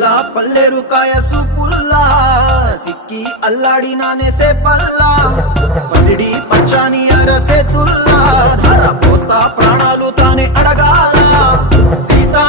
పిల్ల పల్లెరు కాయ సూపుల్లా సిక్కి అల్లాడినానే సేపల్లా పసిడి పచ్చాని అరసేతుల్లా ధర పోస్తా ప్రాణాలు తానే అడగాల సీతా